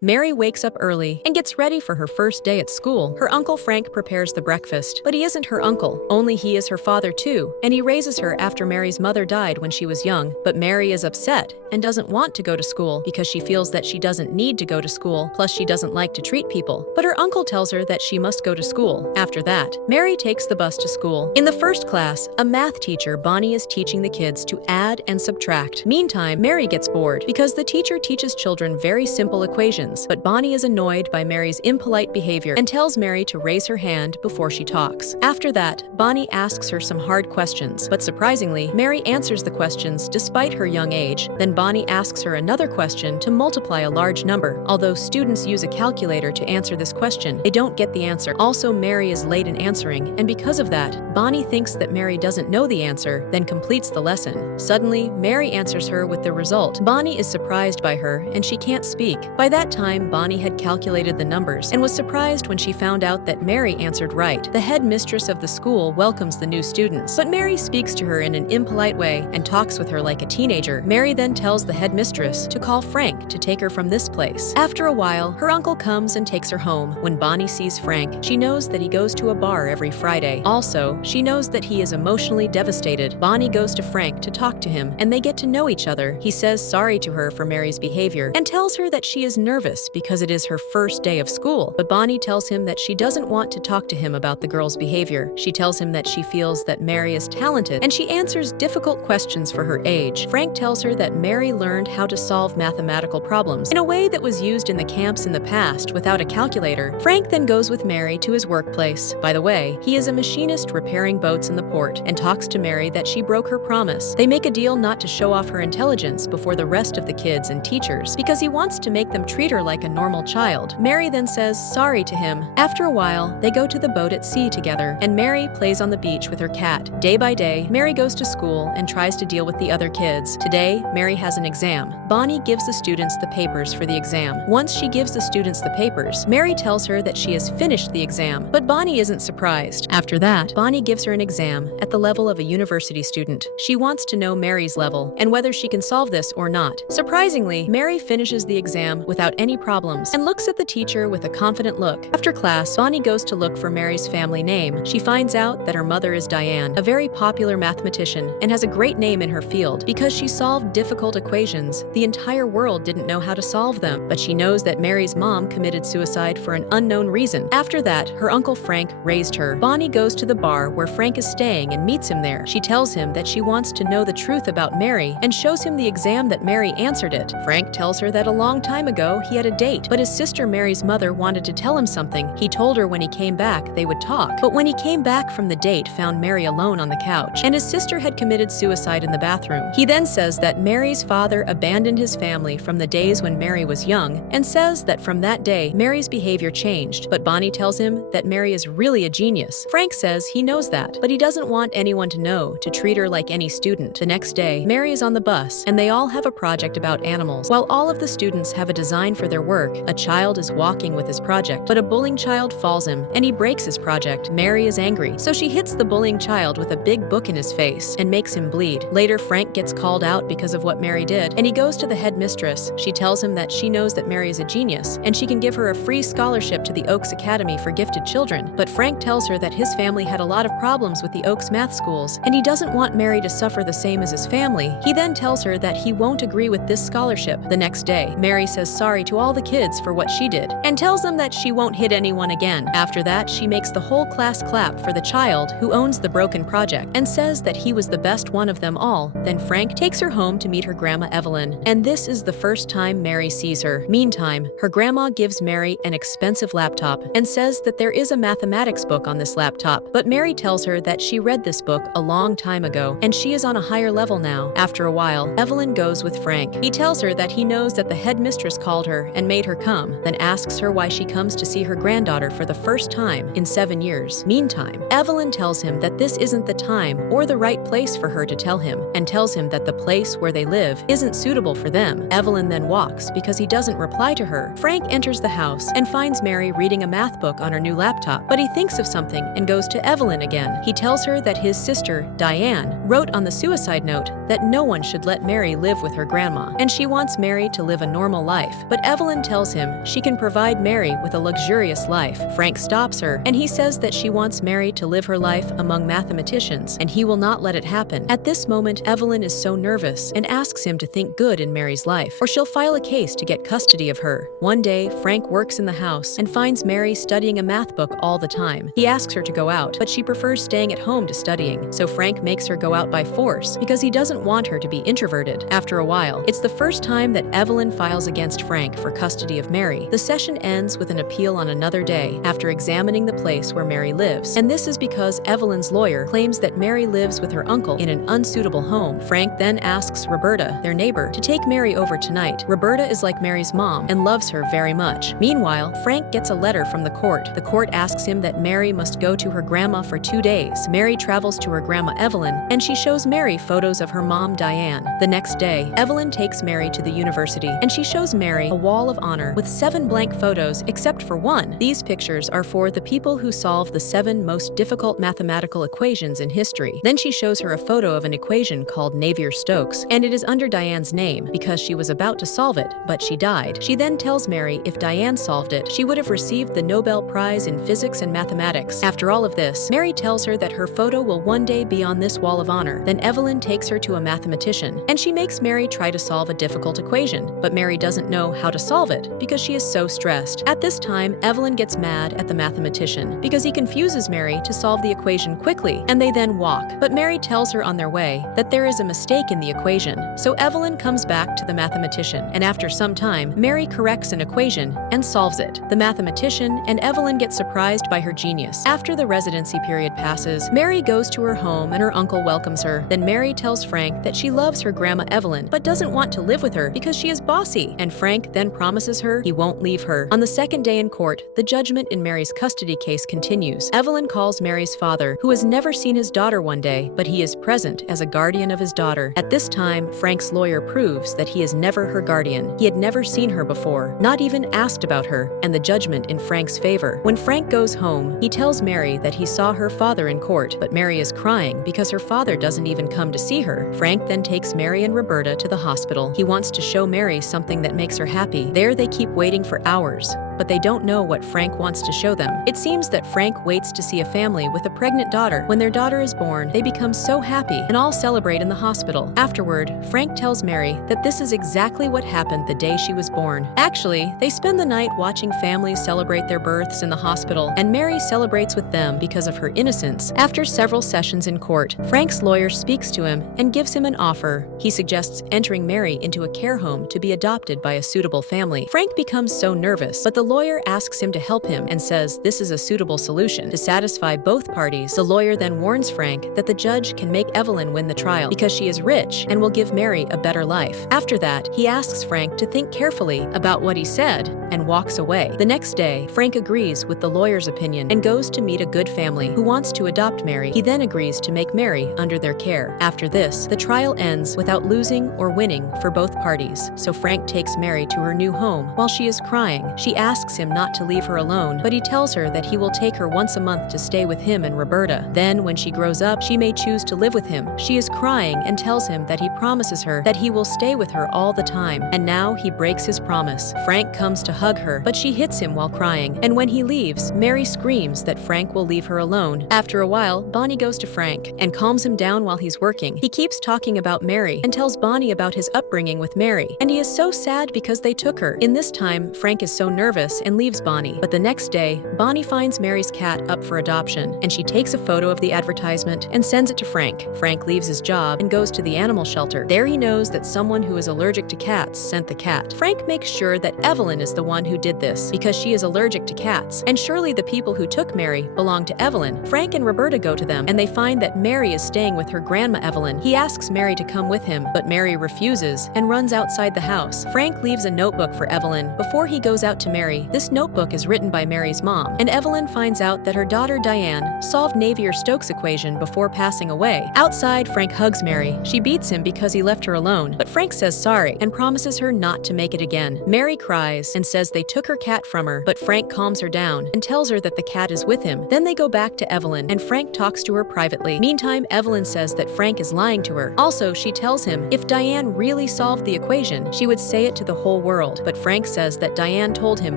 Mary wakes up early and gets ready for her first day at school. Her uncle Frank prepares the breakfast, but he isn't her uncle, only he is her father too, and he raises her after Mary's mother died when she was young. But Mary is upset and doesn't want to go to school because she feels that she doesn't need to go to school, plus she doesn't like to treat people. But her uncle tells her that she must go to school. After that, Mary takes the bus to school. In the first class, a math teacher, Bonnie, is teaching the kids to add and subtract. Meantime, Mary gets bored because the teacher teaches children very simple equations. But Bonnie is annoyed by Mary's impolite behavior and tells Mary to raise her hand before she talks. After that, Bonnie asks her some hard questions, but surprisingly, Mary answers the questions despite her young age. Then Bonnie asks her another question to multiply a large number. Although students use a calculator to answer this question, they don't get the answer. Also, Mary is late in answering, and because of that, Bonnie thinks that Mary doesn't know the answer, then completes the lesson. Suddenly, Mary answers her with the result. Bonnie is surprised by her, and she can't speak. By that time, Bonnie had calculated the numbers and was surprised when she found out that Mary answered right. The head mistress of the school welcomes the new students, but Mary speaks to her in an impolite way and talks with her like a teenager. Mary then tells the head mistress to call Frank to take her from this place. After a while, her uncle comes and takes her home. When Bonnie sees Frank, she knows that he goes to a bar every Friday. Also, she knows that he is emotionally devastated. Bonnie goes to Frank to talk to him, and they get to know each other. He says sorry to her for Mary's behavior and tells her that she is nervous because it is her first day of school. But Bonnie tells him that she doesn't want to talk to him about the girl's behavior. She tells him that she feels that Mary is talented and she answers difficult questions for her age. Frank tells her that Mary learned how to solve mathematical problems in a way that was used in the camps in the past without a calculator. Frank then goes with Mary to his workplace. By the way, he is a machinist repairing boats in the port and talks to Mary that she broke her promise. They make a deal not to show off her intelligence before the rest of the kids and teachers because he wants to make them treat her like a normal child. Mary then says sorry to him. After a while, they go to the boat at sea together, and Mary plays on the beach with her cat. Day by day, Mary goes to school and tries to deal with the other kids. Today, Mary has an exam. Bonnie gives the students the papers for the exam. Once she gives the students the papers, Mary tells her that she has finished the exam, but Bonnie isn't surprised. After that, Bonnie gives her an exam at the level of a university student. She wants to know Mary's level and whether she can solve this or not. Surprisingly, Mary finishes the exam without any problems and looks at the teacher with a confident look. After class, Bonnie goes to look for Mary's family name. She finds out that her mother is Diane, a very popular mathematician, and has a great name in her field. Because she solved difficult equations, the entire world didn't know how to solve them, but she knows that Mary's mom committed suicide for an unknown reason. After that, her uncle Frank raised her. Bonnie goes to the bar where Frank is staying and meets him there. She tells him that she wants to know the truth about Mary and shows him the exam that Mary answered it. Frank tells her that a long time ago he had a date, but his sister Mary's mother wanted to tell him something. He told her when he came back they would talk, but when he came back from the date found Mary alone on the couch, and his sister had committed suicide in the bathroom. He then says that Mary's father abandoned his family from the days when Mary was young, and says that from that day Mary's behavior changed, but Bonnie tells him that Mary is really a genius. Frank says he knows that, but he doesn't want anyone to know, to treat her like any student. The next day, Mary is on the bus, and they all have a project about animals. While all of the students have a design for their work, a child is walking with his project, but a bullying child falls him, and he breaks his project. Mary is angry, so she hits the bullying child with a big book in his face and makes him bleed. Later, Frank gets called out because of what Mary did, and he goes to the headmistress. She tells him that she knows that Mary is a genius, and she can give her a free scholarship to the Oaks Academy for gifted children. But Frank tells her that his family had a lot of problems with the Oaks math schools, and he doesn't want Mary to suffer the same as his family. He then tells her that he won't agree with this scholarship. The next day, Mary says sorry to all the kids for what she did, and tells them that she won't hit anyone again. After that, she makes the whole class clap for the child who owns the broken project, and says that he was the best one of them all. Then Frank takes her home to meet her grandma Evelyn, and this is the first time Mary sees her. Meantime, her grandma gives Mary an expensive laptop and says that there is a mathematics book on this laptop, but Mary tells her that she read this book a long time ago, and she is on a higher level now. After a while, Evelyn goes with Frank. He tells her that he knows that the headmistress called her and made her come, then asks her why she comes to see her granddaughter for the first time in 7 years. Meantime, Evelyn tells him that this isn't the time or the right place for her to tell him, and tells him that the place where they live isn't suitable for them. Evelyn then walks because he doesn't reply to her. Frank enters the house and finds Mary reading a math book on her new laptop, but he thinks of something and goes to Evelyn again. He tells her that his sister, Diane, wrote on the suicide note that no one should let Mary live with her grandma, and she wants Mary to live a normal life. But Evelyn tells him she can provide Mary with a luxurious life. Frank stops her, and he says that she wants Mary to live her life among mathematicians, and he will not let it happen. At this moment, Evelyn is so nervous and asks him to think good in Mary's life, or she'll file a case to get custody of her. One day, Frank works in the house and finds Mary studying a math book all the time. He asks her to go out, but she prefers staying at home to studying, so Frank makes her go out by force because he doesn't want her to be introverted. After a while, it's the first time that Evelyn files against Frank for custody of Mary. The session ends with an appeal on another day after examining the place where Mary lives, and this is because Evelyn's lawyer claims that Mary lives with her uncle in an unsuitable home. Frank then asks Roberta, their neighbor, to take Mary over tonight. Roberta is like Mary's mom and loves her very much. Meanwhile, Frank gets a letter from the court. The court asks him that Mary must go to her grandma for 2 days. Mary travels to her grandma Evelyn, and she shows Mary photos of her mom Diane. The next day, Evelyn takes Mary to the university, and she shows Mary a wall of honor with 7 blank photos except for one. These pictures are for the people who solve the 7 most difficult mathematical equations in history. Then she shows her a photo of an equation called Navier-Stokes, and it is under Diane's name because she was about to solve it, but she died. She then tells Mary if Diane solved it, she would have received the Nobel Prize in Physics and Mathematics. After all of this, Mary tells her that her photo will one day be on this wall of honor. Then Evelyn takes her to a mathematician, and she makes Mary try to solve a difficult equation, but Mary doesn't know how to solve it because she is so stressed. At this time, Evelyn gets mad at the mathematician because he confuses Mary to solve the equation quickly, and they then walk. But Mary tells her on their way that there is a mistake in the equation, so Evelyn comes back to the mathematician, and after some time, Mary corrects an equation and solves it. The mathematician and Evelyn get surprised by her genius. After the residency period passes, Mary goes to her home and her uncle welcomes her. Then Mary tells Frank that she loves her grandma Evelyn, but doesn't want to live with her because she is bossy, and Frank then promises her he won't leave her. On the second day in court, the judgment in Mary's custody case continues. Evelyn calls Mary's father, who has never seen his daughter one day, but he is present as a guardian of his daughter. At this time, Frank's lawyer proves that he is never her guardian. He had never seen her before, not even asked about her, and the judgment in Frank's favor. When Frank goes home, he tells Mary that he saw her father in court, but Mary is crying because her father doesn't even come to see her. Frank then takes Mary and Roberta to the hospital. He wants to show Mary something that makes her happy. There they keep waiting for hours, but they don't know what Frank wants to show them. It seems that Frank waits to see a family with a pregnant daughter. When their daughter is born, they become so happy and all celebrate in the hospital. Afterward, Frank tells Mary that this is exactly what happened the day she was born. Actually, they spend the night watching families celebrate their births in the hospital, and Mary celebrates with them because of her innocence. After several sessions in court, Frank's lawyer speaks to him and gives him an offer. He suggests entering Mary into a care home to be adopted by a suitable family. Frank becomes so nervous, but the lawyer asks him to help him and says this is a suitable solution. To satisfy both parties, the lawyer then warns Frank that the judge can make Evelyn win the trial because she is rich and will give Mary a better life. After that, he asks Frank to think carefully about what he said and walks away. The next day, Frank agrees with the lawyer's opinion and goes to meet a good family who wants to adopt Mary. He then agrees to make Mary under their care. After this, the trial ends without losing or winning for both parties, so Frank takes Mary to her new home. While she is crying, she asks him not to leave her alone, but he tells her that he will take her once a month to stay with him and Roberta. Then, when she grows up, she may choose to live with him. She is crying and tells him that he promises her that he will stay with her all the time, and now he breaks his promise. Frank comes to hug her, but she hits him while crying, and when he leaves, Mary screams that Frank will leave her alone. After a while, Bonnie goes to Frank and calms him down while he's working. He keeps talking about Mary and tells Bonnie about his upbringing with Mary, and he is so sad because they took her. In this time, Frank is so nervous and leaves Bonnie. But the next day, Bonnie finds Mary's cat up for adoption, and she takes a photo of the advertisement and sends it to Frank. Frank leaves his job and goes to the animal shelter. There he knows that someone who is allergic to cats sent the cat. Frank makes sure that Evelyn is the one who did this because she is allergic to cats, and surely the people who took Mary belong to Evelyn. Frank and Roberta go to them, and they find that Mary is staying with her grandma Evelyn. He asks Mary to come with him, but Mary refuses and runs outside the house. Frank leaves a notebook for Evelyn. Before he goes out to Mary, Mary. This notebook is written by Mary's mom, and Evelyn finds out that her daughter Diane solved Navier-Stokes equation before passing away. Outside, Frank hugs Mary. She beats him because he left her alone, but Frank says sorry and promises her not to make it again. Mary cries and says they took her cat from her, but Frank calms her down and tells her that the cat is with him. Then they go back to Evelyn, and Frank talks to her privately. Meantime, Evelyn says that Frank is lying to her. Also, she tells him if Diane really solved the equation, she would say it to the whole world. But Frank says that Diane told him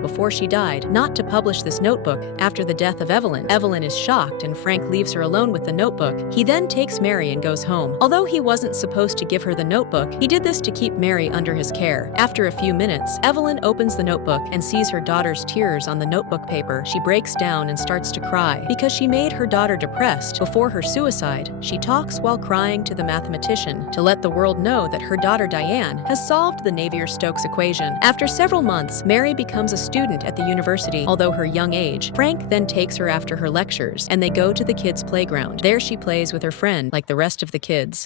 before she died not to publish this notebook after the death of Evelyn. Evelyn is shocked, and Frank leaves her alone with the notebook. He then takes Mary and goes home. Although he wasn't supposed to give her the notebook, he did this to keep Mary under his care. After a few minutes, Evelyn opens the notebook and sees her daughter's tears on the notebook paper. She breaks down and starts to cry because she made her daughter depressed before her suicide. She talks while crying to the mathematician to let the world know that her daughter Diane has solved the Navier-Stokes equation. After several months, Mary becomes a student at the university, although her young age. Frank then takes her after her lectures, and they go to the kids' playground. There she plays with her friend like the rest of the kids.